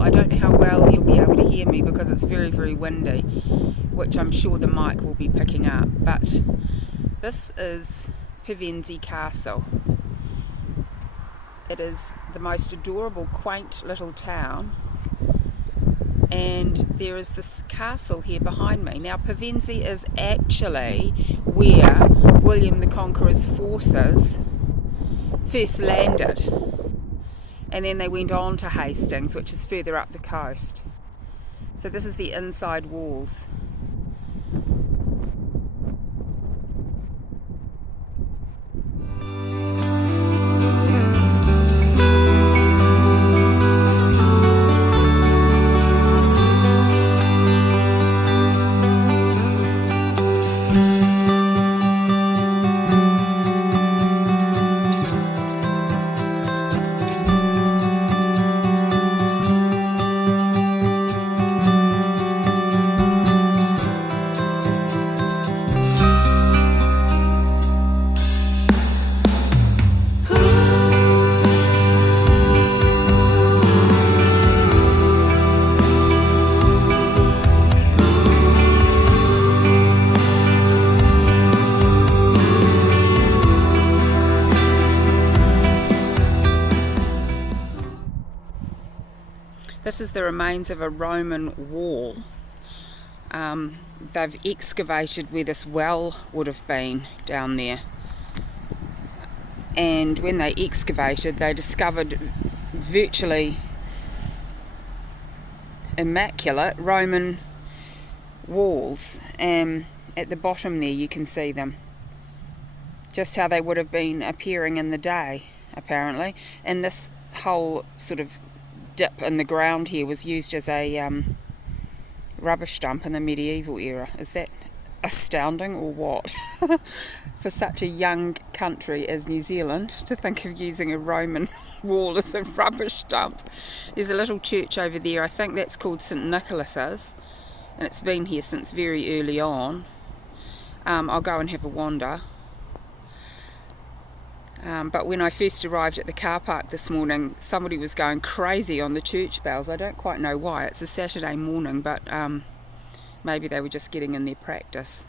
Castle. I don't know how well you'll be able to hear me because it's very, very windy, which I'm sure the mic will be picking up. But this is Pevensey Castle. It is the most adorable, quaint little town. And there is this castle here behind me. Now, Pevensey is actually where William the Conqueror's forces first landed. And then they went on to Hastings, which is further up the coast. So this is the inside walls. This is the remains of a Roman wall. They've excavated where this well would have been down there. And when they excavated, they discovered virtually immaculate Roman walls. At the bottom there you can see them. Just how they would have been appearing in the day, apparently. And this whole sort of dip in the ground here was used as a rubbish dump in the medieval era. Is that astounding or what? For such a young country as New Zealand to think of using a Roman wall as a rubbish dump. There's a little church over there, I think that's called St Nicholas's, and it's been here since very early on. I'll go and have a wander. But when I first arrived at the car park this morning, somebody was going crazy on the church bells. I don't quite know why. It's a Saturday morning, but maybe they were just getting in their practice.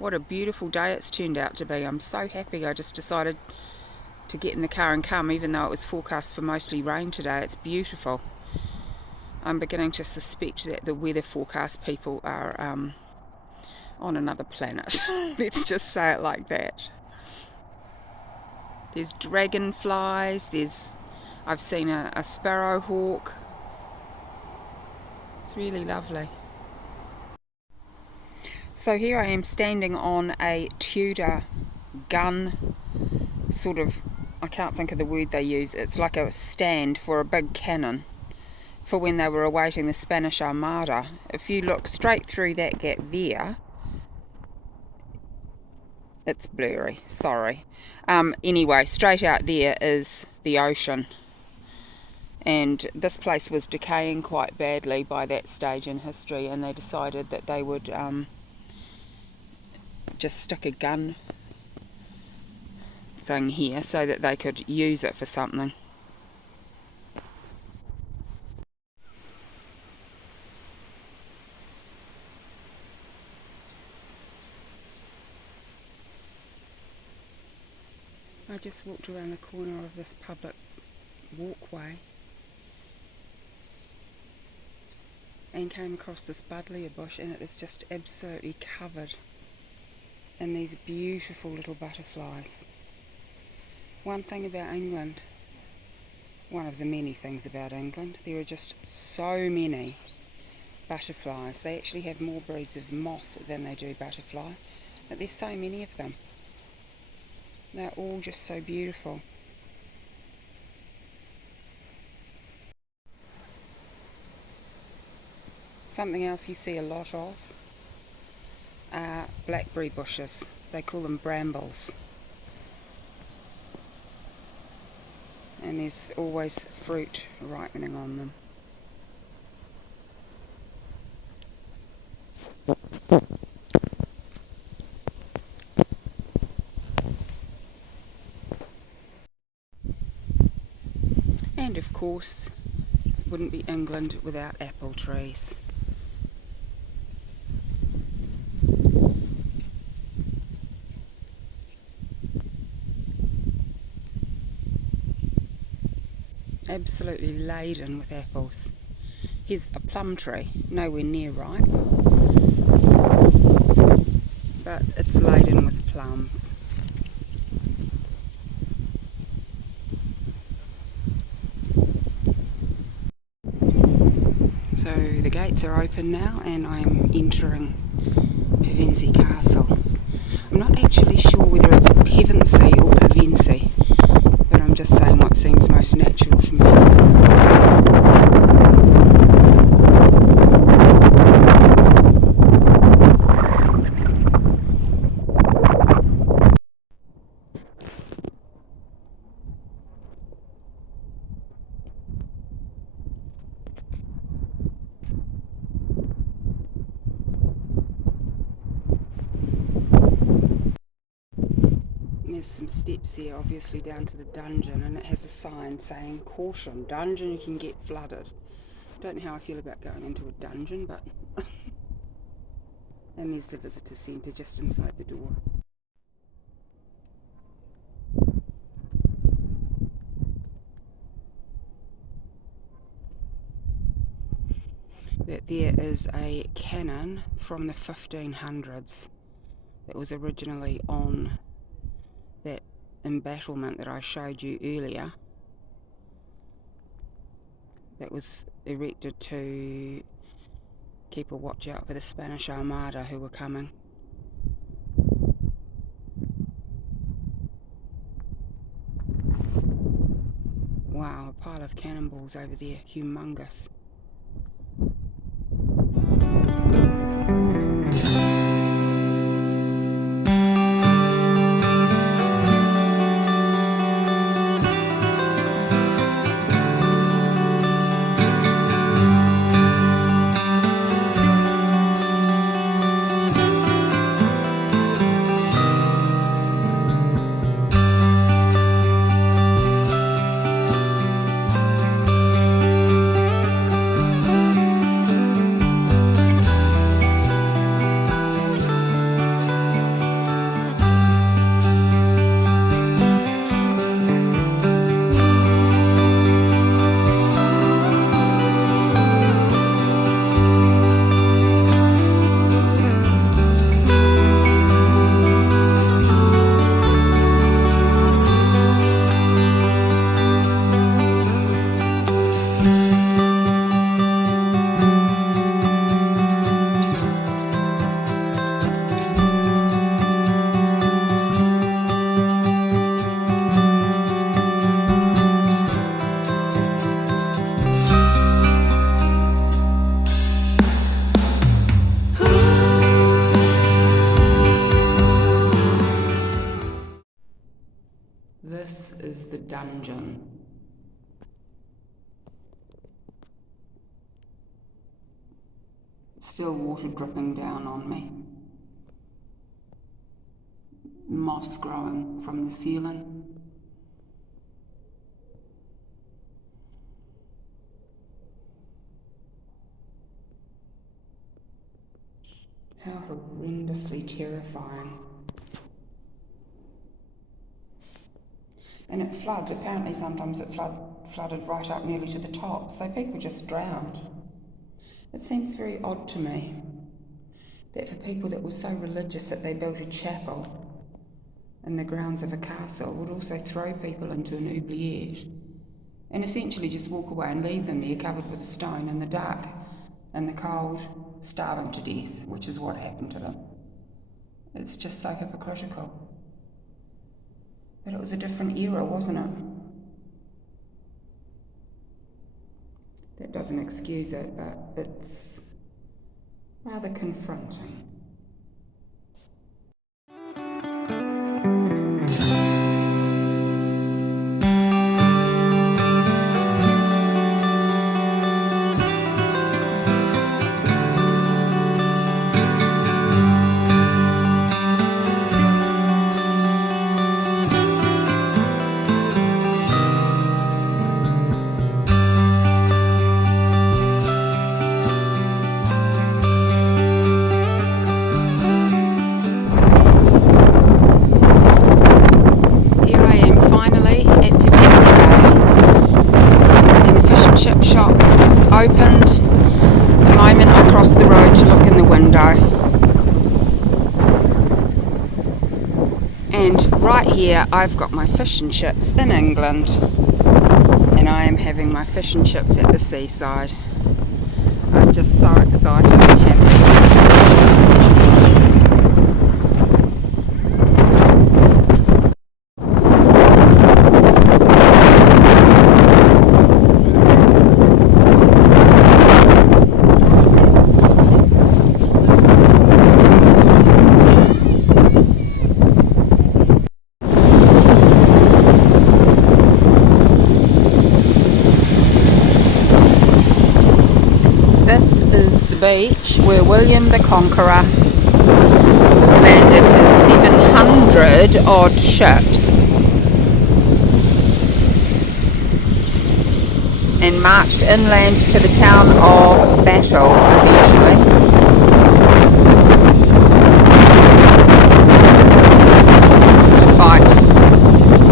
What a beautiful day it's turned out to be. I'm so happy I just decided to get in the car and come, even though it was forecast for mostly rain today. It's beautiful. I'm beginning to suspect that the weather forecast people are on another planet. Let's just say it like that. There's dragonflies, I've seen a sparrowhawk. It's really lovely. So here I am standing on a Tudor gun, sort of, I can't think of the word they use, it's like a stand for a big cannon for when they were awaiting the Spanish Armada. If you look straight through that gap there, it's blurry, sorry. Anyway, straight out there is the ocean. And this place was decaying quite badly by that stage in history, and they decided that they would just stick a gun thing here so that they could use it for something. I just walked around the corner of this public walkway and came across this buddleia bush, and it is just absolutely covered in these beautiful little butterflies. One thing about England, one of the many things about England, there are just so many butterflies. They actually have more breeds of moth than they do butterfly, but there's so many of them. They're all just so beautiful. Something else you see a lot of are blackberry bushes. They call them brambles. And there's always fruit ripening on them. And of course, Wouldn't be England without apple trees. Absolutely laden with apples. Here's a plum tree, nowhere near ripe, but it's laden with plums. So the gates are open now and I'm entering Pevensey Castle. I'm not actually sure whether it's Pevensey or Pevensey, but I'm just saying what seems most natural to me. There's some steps there, obviously down to the dungeon, and it has a sign saying, "Caution, dungeon, you can get flooded." Don't know how I feel about going into a dungeon, but... And there's the visitor centre just inside the door. That there is a cannon from the 1500s that was originally on that embattlement that I showed you earlier, that was erected to keep a watch out for the Spanish Armada who were coming. Wow, a pile of cannonballs over there, humongous. This is the dungeon. Still water dripping down on me. Moss growing from the ceiling. How horrendously terrifying. And it floods. Apparently sometimes it flooded right up nearly to the top, so people just drowned. It seems very odd to me that for people that were so religious that they built a chapel in the grounds of a castle would also throw people into an oubliette and essentially just walk away and leave them there covered with a stone in the dark and the cold, starving to death, which is what happened to them. It's just so hypocritical. But it was a different era, wasn't it? That doesn't excuse it, but it's rather confronting. here I've got my fish and chips in England, and I am having my fish and chips at the seaside. I'm just so excited and happy. This is the beach where William the Conqueror landed his 700 odd ships and marched inland to the town of Battle eventually. To fight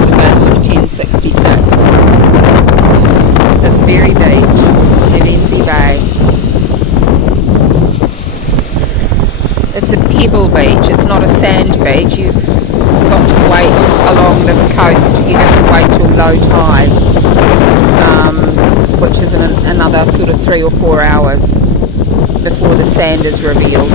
the Battle of 1066. This very beach, Pevensey Bay. It's a pebble beach, it's not a sand beach. You've got to wait along this coast, you have to wait till low tide, which is another sort of 3 or 4 hours before the sand is revealed.